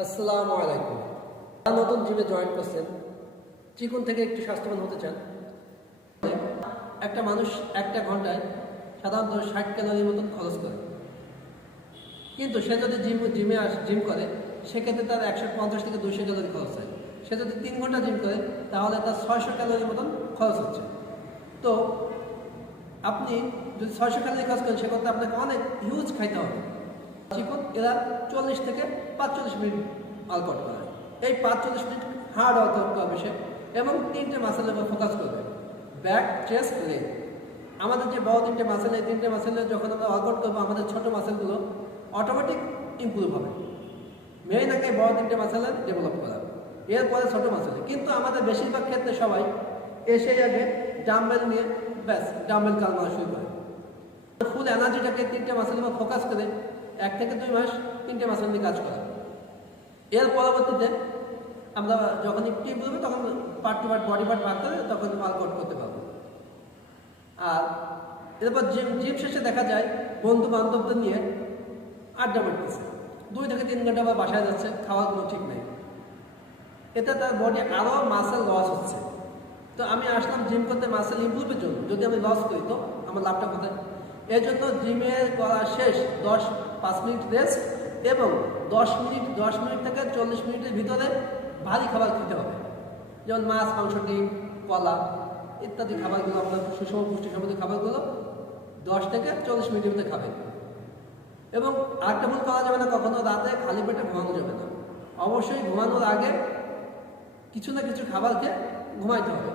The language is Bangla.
আসসালামু আলাইকুম। যারা নতুন জিমে জয়েন করছেন, চিকন থেকে একটু স্বাস্থ্যবান হতে চান, একটা মানুষ একটা ঘন্টায় সাধারণত 60 ক্যালোরির মতন খরচ করে। কিন্তু সে যদি জিম করে, সেক্ষেত্রে তার 150 থেকে 200 ক্যালোরি খরচ হয়। সে যদি 3 ঘন্টা জিম করে, তাহলে তার 600 ক্যালোরির মতন খরচ হচ্ছে। তো আপনি যদি 600 ক্যালোরি খরচ করেন, সেক্ষেত্রে আপনাকে অনেক হিউজ খাইতে হবে। চিকন এরা 40 থেকে 45 মিনিট ওয়ার্কআউট করে। এই 45 মিনিট হার্ড ওয়ার্কআউট করবে সে, এবং 3টে মাসেলের উপর ফোকাস করবে: ব্যাক, চেস্ট, লেগ। আমাদের যে বড় 3টে মাসেল, এই 3টে মাসেলের যখন আমরা ওয়ার্কআউট করবো, আমাদের ছোটো মাসেলগুলো অটোমেটিক ইমপ্রুভ হবে। মেইন আগে বড় 3টে মাসেলের ডেভেলপ করা, এরপরে ছোটো মাসেলে। কিন্তু আমাদের বেশিরভাগ ক্ষেত্রে সবাই এসে আগে ডাম্বেল নিয়ে ব্যাস ডাম্বেল কাল মারা শুরু করে। ফুল এনার্জিটাকে 3টে মাসেলের উপর ফোকাস করে 1 থেকে 2 মাস 3টে মাসেল নিয়ে কাজ করা। এর পরবর্তীতে আমরা যখন একটু ইমপ্রুভ হবে, তখন part two part, body part ভাগ করে তখন ওয়ার্কআউট করতে পারবো। আর এরপর জিম শেষে দেখা যায় বন্ধু বান্ধবদের নিয়ে আড্ডা মারতেছে, 2 থেকে 3 ঘন্টা বা বাসায় যাচ্ছে, খাওয়ার কোনো ঠিক নেই। এতে তার বডি আরও মাসেল লস হচ্ছে। তো আমি আসলাম জিম করতে মাসেল ইমপ্রুভের জন্য। যদি আমি লস করি, তো আমার লাভটা কোথায়? এর জন্য জিমের করা শেষ 5 মিনিট রেস্ট এবং 10 মিনিট থেকে 40 মিনিটের ভিতরে ভারী খাবার খেতে হবে। যেমন মাছ, মাংস, ডিম, কলা ইত্যাদি খাবারগুলো, আমরা সুষম পুষ্টি সম্পন্ন খাবারগুলো 10 থেকে 40 মিনিটের ভিতরে খাবেন। এবং আরেকটা ভুল করা যাবে না, কখনো রাতে খালি পেটে ঘুমানো যাবে না। অবশ্যই ঘুমানোর আগে কিছু না কিছু খাবার খেয়ে ঘুমাইতে হবে।